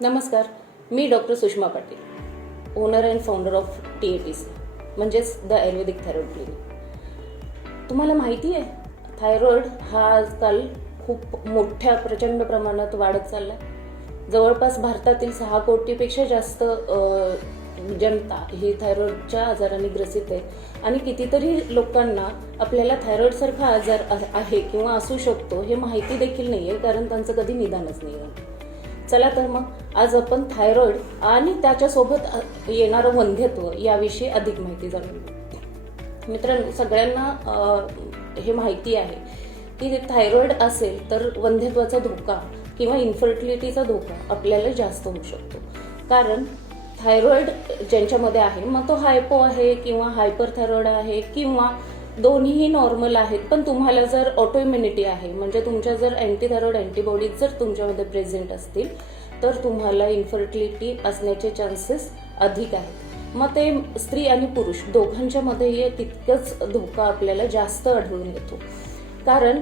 नमस्कार मी doctor Sushma Patil owner and founder of T A T C म्हणजेच the Ayurvedic thyroid clinic तुम्हाला माहिती आहे थायरॉइड हा आजकाल खूप मोठ्या प्रचंड प्रमाणात वाढत चालला आहे जवळपास भारतातील सहा कोटीपेक्षा जास्त जनता ही थायरॉइडच्या आजाराने ग्रसित आहे. आणि कितीतरी लोकांना आपल्याला थायरॉइडसारखा आजार आहे किंवा असू शकतो हे माहिती देखील नाही आहे कारण त्यांचं कधी निदानच नाही आहे चला तर मग आज आपण थायरॉइड आणि त्याच्यासोबत येणारं वंध्यत्व याविषयी अधिक माहिती जाणून मित्रांनो सगळ्यांना हे माहिती आहे की थायरॉइड असेल तर वंध्यत्वाचा धोका किंवा इन्फर्टिलिटीचा धोका आपल्याला जास्त होऊ शकतो. कारण थायरॉइड ज्यांच्यामध्ये आहे मग तो हायपो आहे किंवा हायपर थायरॉइड आहे किंवा दोन्हीही नॉर्मल आहेत पण तुम्हाला जर ऑटोइम्युनिटी आहे म्हणजे तुमच्या जर अँटीथायरॉइड अँटीबॉडीज जर तुमच्यामध्ये प्रेझेंट असतील तर तुम्हाला इन्फर्टिलिटी असण्याचे चान्सेस अधिक आहेत. मग ते स्त्री आणि पुरुष दोघांच्यामध्येही तितकंच धोका आपल्याला जास्त आढळून येतो. कारण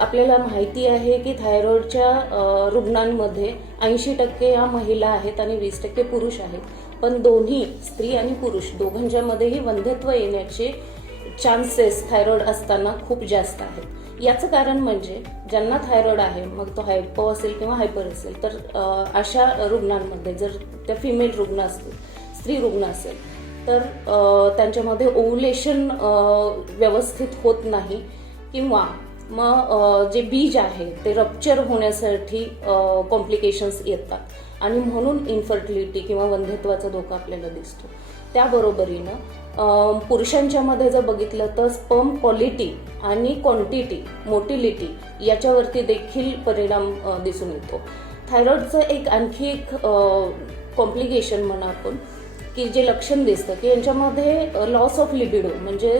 आपल्याला माहिती आहे की थायरॉइडच्या रुग्णांमध्ये ऐंशी टक्के या महिला आहेत आणि वीस टक्के पुरुष आहेत. पण दोन्ही स्त्री आणि पुरुष दोघांच्यामध्येही वंध्यत्व येण्याचे चान्सेस थायरॉइड असताना खूप जास्त आहेत. याचं कारण म्हणजे ज्यांना थायरॉइड आहे मग तो हायपो असेल किंवा हायपर असेल तर अशा रुग्णांमध्ये जर त्या फिमेल रुग्ण असतील स्त्री रुग्ण असेल तर त्यांच्यामध्ये ओव्हुलेशन व्यवस्थित होत नाही. किंवा मग जे बीज आहे ते रप्चर होण्यासाठी कॉम्प्लिकेशन्स येतात. आणि म्हणून इन्फर्टिलिटी किंवा वंध्यत्वाचा धोका आपल्याला दिसतो. त्याबरोबरीनं पुरुषांच्यामध्ये जर बघितलं तर स्पर्म क्वालिटी आणि क्वांटिटी मोटिलिटी याच्यावरती देखील परिणाम दिसून येतो. थायरॉईडचं एक आणखी एक कॉम्प्लिकेशन म्हणा आपण की जे लक्षण दिसतं की यांच्यामध्ये लॉस ऑफ लिबिडो म्हणजे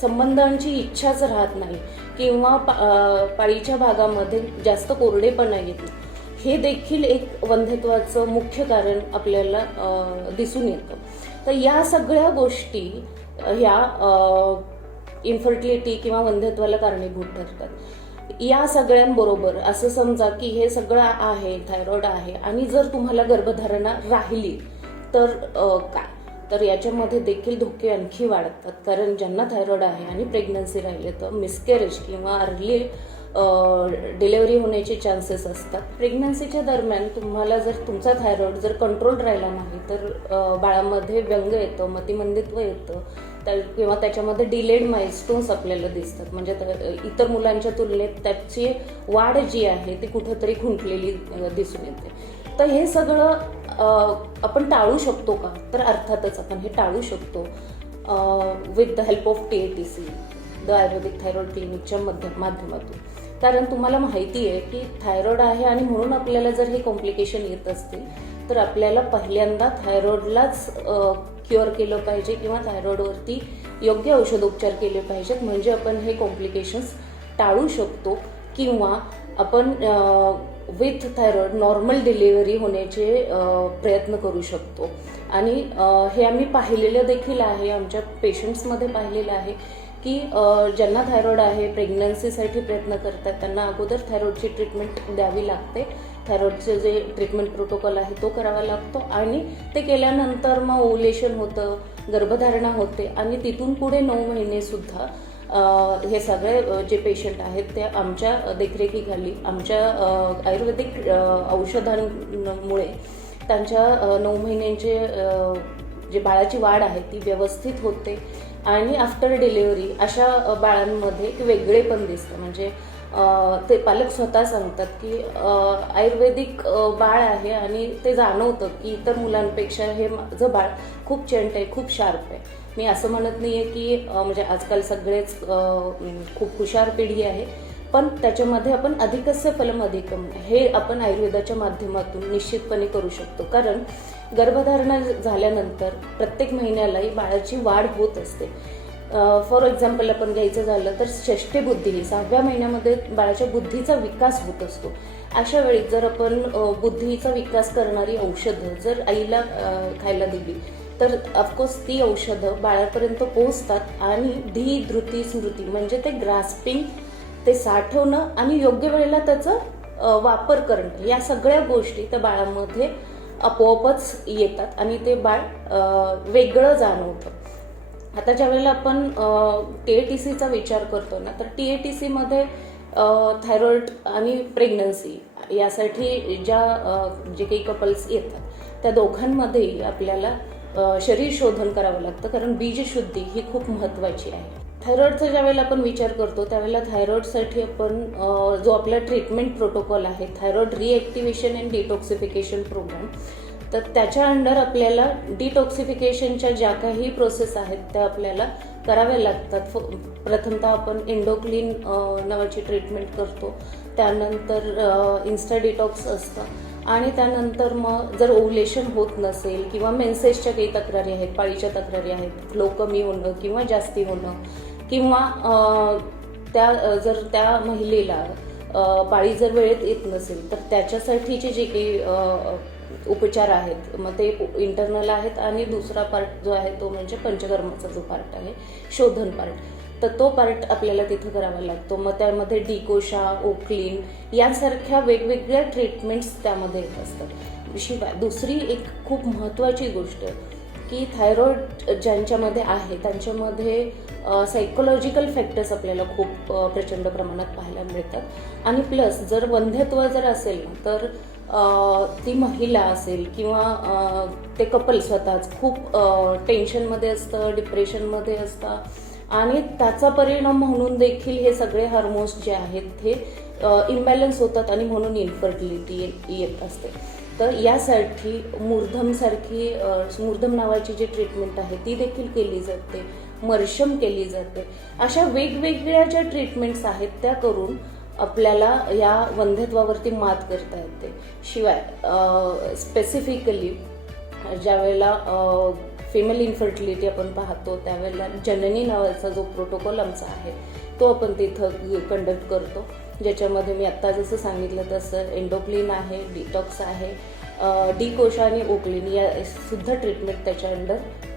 संबंधांची इच्छाच राहत नाही किंवा पा- पाळीच्या भागामध्ये जास्त कोरडेपणा येत नाही. हे देखील एक वंध्यत्वाचं मुख्य कारण आपल्याला दिसून येतं. तर या सगळ्या गोष्टी ह्या इन्फर्टिलिटी किंवा वंध्यत्वाला कारणीभूत ठरतात. या सगळ्यांबरोबर असं समजा की हे सगळं आहे थायरॉइड आहे आणि जर तुम्हाला गर्भधारणा राहिली तर काय? तर याच्यामध्ये देखील धोके आणखी वाढतात. कारण ज्यांना थायरॉइड आहे आणि प्रेग्नन्सी राहिले तर मिसकॅरेज किंवा अर्ली डिलेवरी होण्याचे चान्सेस असतात. प्रेग्नन्सीच्या दरम्यान तुम्हाला जर तुमचा थायरॉइड जर कंट्रोल राहिला नाही तर बाळामध्ये व्यंग येतं मतिमंदित्व येतं त्या- किंवा त्याच्यामध्ये डिलेड माइलस्टोन्स आपल्याला दिसतात. म्हणजे इतर मुलांच्या तुलनेत त्याची वाढ जी आहे ती कुठंतरी खुंटलेली दिसून येते. तर हे सगळं आपण टाळू शकतो का? तर अर्थातच आपण हे टाळू शकतो with the help of T A T C the Ayurvedic thyroid क्लिनिकच्या मध्य माध्यमातून. कारण तुम्हाला माहिती आहे की थायरॉइड आहे आणि म्हणून आपल्याला जर हे कॉम्प्लिकेशन येत असतील तर आपल्याला पहिल्यांदा थायरॉइडलाच क्युअर केलं पाहिजे किंवा थायरॉइडवरती योग्य औषधोपचार केले पाहिजेत. म्हणजे आपण हे कॉम्प्लिकेशन्स टाळू शकतो किंवा आपण विथ थायरॉइड नॉर्मल डिलिव्हरी होण्याचे प्रयत्न करू शकतो. आणि हे आम्ही पाहिलेलं देखील आहे आमच्या पेशंट्समध्ये पाहिलेलं आहे की ज्यांना थायरॉईड आहे प्रेग्नन्सीसाठी प्रयत्न करतात त्यांना अगोदर थायरॉईडची ट्रीटमेंट द्यावी लागते. थायरॉईडचे जे ट्रीटमेंट प्रोटोकॉल आहे तो करावा लागतो. आणि ते केल्यानंतर मग ओलेशन होतं गर्भधारणा होते. आणि तिथून पुढे नऊ महिनेसुद्धा हे सगळे जे पेशंट आहेत ते आमच्या देखरेखीखाली आमच्या आयुर्वेदिक औषधांमुळे त्यांच्या नऊ महिन्यांचे जे बाळाची वाढ आहे ती व्यवस्थित होते. आणि आफ्टर डिलिव्हरी अशा बाळांमध्ये एक वेगळे पण दिसतं. म्हणजे ते पालक स्वतः सांगतात की आयुर्वेदिक बाळ आहे आणि ते जाणवतं की इतर मुलांपेक्षा हे माझं बाळ खूप चेंट आहे खूप शार्प आहे. मी असं म्हणत नाही आहे की म्हणजे आजकाल सगळेच खूप हुशार पिढी आहे पण त्याच्यामध्ये आपण अधिकस्य फलम अधिकम हे आपण आयुर्वेदाच्या माध्यमातून निश्चितपणे करू शकतो. कारण गर्भधारणा झाल्यानंतर प्रत्येक महिन्यालाही बाळाची वाढ होत असते. फॉर एक्झाम्पल आपण घ्यायचं झालं तर षष्ठी बुद्धी ही सहाव्या महिन्यामध्ये बाळाच्या बुद्धीचा विकास होत असतो. अशा वेळी जर आपण बुद्धीचा विकास करणारी औषधं जर आईला खायला दिली तर ऑफकोर्स ती औषधं बाळापर्यंत पोहोचतात आणि धी धृती स्मृती म्हणजे ते ग्रास्पिंग ते साठवणं आणि योग्य वेळेला त्याचं वापर करणं या सगळ्या गोष्टी त्या बाळामध्ये आपोआपच येतात आणि ते बाळ वेगळं जाणवतं. आता ज्या वेळेला आपण टी ए टी सीचा विचार करतो ना तर टी ए टी सीमध्ये थायरॉइड आणि प्रेग्नन्सी यासाठी ज्या जे काही कपल्स येतात त्या दोघांमध्येही आपल्याला शरीर शोधन करावं लागतं कारण बीजशुद्धी ही खूप महत्त्वाची आहे. थायरॉईडचा ज्यावेळेला आपण विचार करतो त्यावेळेला थायरॉईडसाठी आपण जो आपला ट्रीटमेंट प्रोटोकॉल आहे thyroid reactivation and detoxification programme तर त्याच्या अंडर आपल्याला डिटॉक्सिफिकेशनच्या ज्या काही प्रोसेस आहेत त्या आपल्याला कराव्या लागतात. प्रथमतः आपण एंडोक्लीन नावाची ट्रीटमेंट करतो. त्यानंतर इन्स्टा डिटॉक्स असतं. आणि त्यानंतर मग जर ओव्हलेशन होत नसेल किंवा मेन्सेसच्या काही तक्रारी आहेत पाळीच्या तक्रारी आहेत फ्लो कमी होणं किंवा जास्ती होणं किंवा त्या जर त्या महिलेला पाळी जर वेळेत येत नसेल तर त्याच्यासाठीचे जे काही उपचार आहेत मग ते इंटरनल आहेत आणि दुसरा पार्ट जो आहे तो म्हणजे पंचकर्माचा जो पार्ट आहे शोधन पार्ट तर तो पार्ट आपल्याला तिथं करावा लागतो. मग त्यामध्ये डिकोशा ओक्लीन यासारख्या वेगवेगळ्या ट्रीटमेंट्स त्यामध्ये येत असतात. शिवाय दुसरी एक खूप महत्त्वाची गोष्ट की थायरॉइड ज्यांच्यामध्ये आहे त्यांच्यामध्ये सायकोलॉजिकल फॅक्टर्स आपल्याला खूप प्रचंड प्रमाणात पाहायला मिळतात. आणि प्लस जर वंध्यत्व जर असेल ना तर ती महिला असेल किंवा ते कपल स्वतःच खूप टेन्शनमध्ये असतं डिप्रेशनमध्ये असतं. आणि त्याचा परिणाम म्हणून देखील हे सगळे हार्मोन्स जे आहेत हे इम्बॅलन्स होतात आणि म्हणून इन्फर्टिलिटी येत असते. तर यासाठी मूर्धमसारखी मूर्धम नावाची जी ट्रीटमेंट आहे ती देखील केली जाते. मर्शम केली जाते. अशा वेगवेगळ्या ज्या ट्रीटमेंट्स आहेत त्या करून आपल्याला या वंध्यत्वावरती मात करता येते. शिवाय स्पेसिफिकली ज्यावेळेला फिमेल इन्फर्टिलिटी आपण पाहतो त्यावेळेला जननी नावाचा जो प्रोटोकॉल आमचा आहे तो आपण तिथं कंडक्ट करतो. ज्याच्यामध्ये मी आत्ता जसं सांगितलं तसं एन्डोक्लिन आहे डिटॉक्स आहे डी कोशा आणि ओक्लिन या सुद्धा ट्रीटमेंट त्याच्या अंडर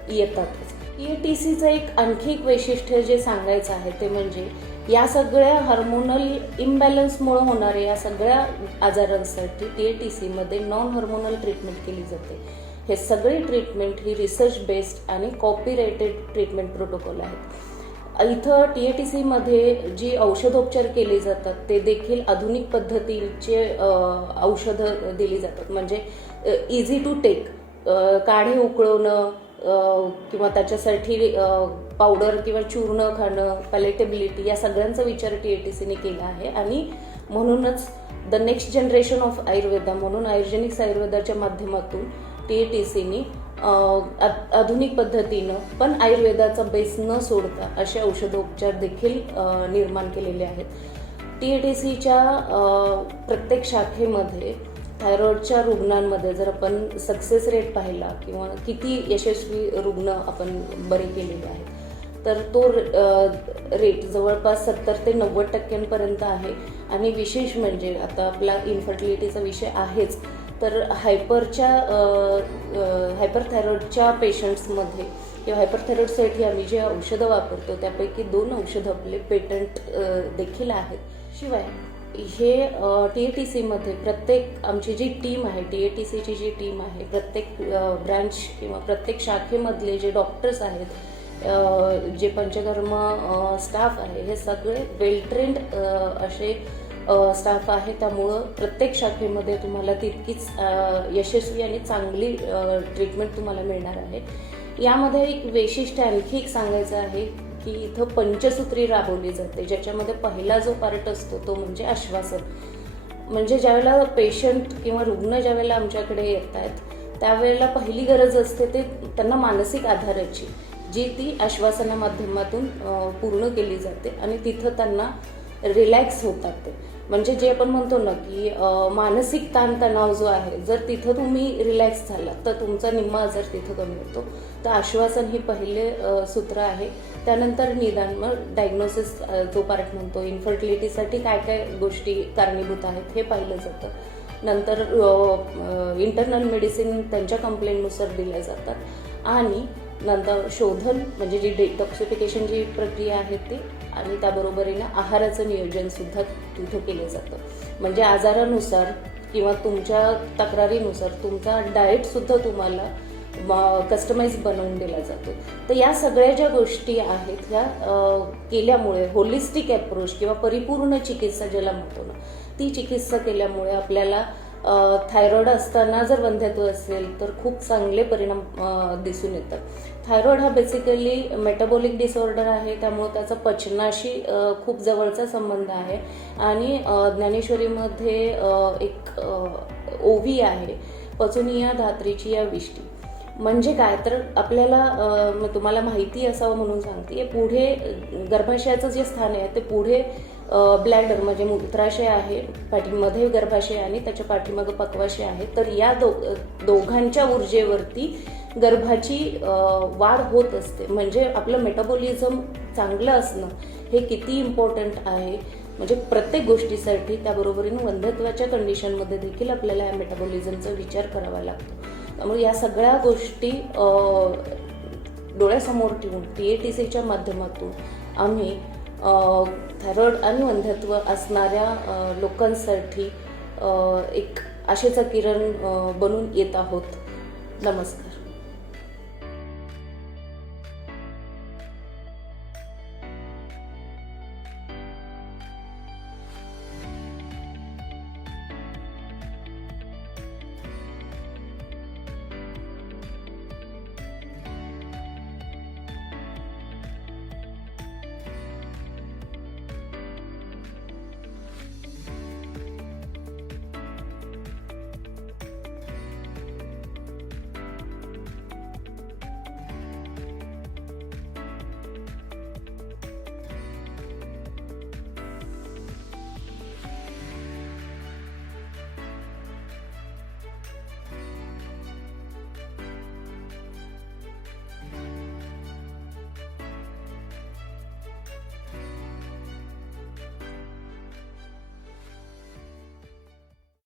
येतातच. ई टी सीचं एक आणखी एक वैशिष्ट्य जे सांगायचं आहे ते म्हणजे या सगळ्या हार्मोनल इम्बॅलन्समुळे होणाऱ्या या सगळ्या आजारांसाठी टी ए टी सीमध्ये नॉन हार्मोनल ट्रीटमेंट केली जाते. हे सगळे ट्रीटमेंट ही रिसर्च बेस्ड आणि कॉपीरायटेड ट्रीटमेंट प्रोटोकॉल आहेत. इथं टी ए टी सीमध्ये जी औषधोपचार केले जातात ते देखील आधुनिक पद्धतीचे औषधं दिली जातात. म्हणजे इझी टू टेक काढे उकळवणं किंवा त्याच्यासाठी पावडर किंवा चूर्ण खाणं पॅलेटेबिलिटी या सगळ्यांचा विचार टी ए टी सीने केला आहे. आणि म्हणूनच the next generation of Ayurveda म्हणून आयुर्जेनिक्स आयुर्वेदाच्या माध्यमातून टी ए टी सीने आधुनिक पद्धतीनं पण आयुर्वेदाचा बेस न सोडता असे औषधोपचार देखील निर्माण केलेले आहेत. टी ए टी सीच्या प्रत्येक शाखेमध्ये थायरॉईडच्या रुग्णांमध्ये जर आपण सक्सेस रेट पाहिला किंवा किती यशस्वी रुग्ण आपण बरे केलेले आहेत तर तो रेट जवळपास सत्तर ते नव्वद टक्क्यांपर्यंत आहे. आणि विशेष म्हणजे आता आपला इन्फर्टिलिटीचा विषय आहेच तर हायपरच्या हायपरथायरॉइडच्या पेशंट्समध्ये किंवा हायपरथायरॉइडसाठी आम्ही जे औषधं वापरतो त्यापैकी दोन औषधं आपले पेटंट देखील आहेत. शिवाय हे टी ए टी सीमध्ये प्रत्येक आमची जी टीम आहे टी ए टी सीची जी टीम आहे प्रत्येक ब्रँच किंवा प्रत्येक शाखेमधले जे डॉक्टर्स आहेत जे पंचकर्म स्टाफ आहे हे सगळे वेल ट्रेंड असे स्टाफ आहे त्यामुळं प्रत्येक शाखेमध्ये तुम्हाला तितकीच यशस्वी आणि चांगली ट्रीटमेंट तुम्हाला मिळणार आहे. यामध्ये एक वैशिष्ट्य आणखी एक सांगायचं आहे. की इथं पंचसूत्री राबवली जाते ज्याच्यामध्ये पहिला जो पार्ट असतो तो म्हणजे आश्वासन. म्हणजे ज्यावेळेला पेशंट किंवा रुग्ण ज्यावेळेला आमच्याकडे येत आहेत त्यावेळेला पहिली गरज असते ते त्यांना मानसिक आधाराची जी ती आश्वासना माध्यमातून पूर्ण केली जाते आणि तिथं त्यांना रिलॅक्स होतात ते. म्हणजे जे आपण म्हणतो ना की मानसिक ताणतणाव जो आहे जर तिथं तुम्ही रिलॅक्स झाला तर तुमचा निम्मा आजार तिथं कमी होतो. तर आश्वासन ही पहिले सूत्र आहे. त्यानंतर निदान मग डायग्नोसिस जो पार्ट म्हणतो इन्फर्टिलिटीसाठी काय काय गोष्टी कारणीभूत आहेत हे पाहिलं जातं. नंतर इंटरनल मेडिसिन त्यांच्या कंप्लेंटनुसार दिल्या जातात. आणि नंतर शोधन म्हणजे जी डिटॉक्सिफिकेशन जी प्रक्रिया आहे ती आणि त्याबरोबरीनं आहाराचं नियोजनसुद्धा तिथं केलं जातं. म्हणजे आजारानुसार किंवा तुमच्या तक्रारीनुसार तुमचा डाएटसुद्धा तुम्हाला कस्टमाइज बनवून दिला जातो. तर या सगळ्या ज्या गोष्टी आहेत ह्या केल्यामुळे होलिस्टिक अप्रोच किंवा परिपूर्ण चिकित्सा ज्याला म्हणतो ना ती चिकित्सा केल्यामुळे आपल्याला थायरॉइड असताना जर वंध्यत्व असेल तर खूप चांगले परिणाम दिसून येतात. थायरॉइड हा बेसिकली मेटाबॉलिक डिसऑर्डर आहे त्यामुळे त्याचा पचनाशी खूप जवळचा संबंध आहे. आणि ज्ञानेश्वरीमध्ये एक ओवी आहे पचुनिया धात्रीची या विष्टी. म्हणजे काय? तर आपल्याला तुम्हाला माहिती असावं म्हणून सांगते. पुढे गर्भाशयाचं जे स्थान आहे ते पुढे ब्लॅडर म्हणजे मूत्राशय आहे पाठीमध्ये गर्भाशय आणि त्याच्या पाठीमागं पक्वाशय आहे. तर या दो दोघांच्या ऊर्जेवरती गर्भाची वाढ होत असते. म्हणजे आपलं मेटाबॉलिझम चांगलं असणं हे किती इम्पॉर्टंट आहे. म्हणजे प्रत्येक गोष्टीसाठी त्याबरोबरीने वंधत्वाच्या कंडिशनमध्ये देखील आपल्याला या मेटाबॉलिझमचा विचार करावा लागतो. त्यामुळे या सगळ्या गोष्टी डोळ्यासमोर ठेवून टी ए टी सीच्या माध्यमातून आम्ही थायरॉइड आणि अंधत्व असणाऱ्या लोकांसाठी एक आशेचा किरण बनून येत आहोत. नमस्कार.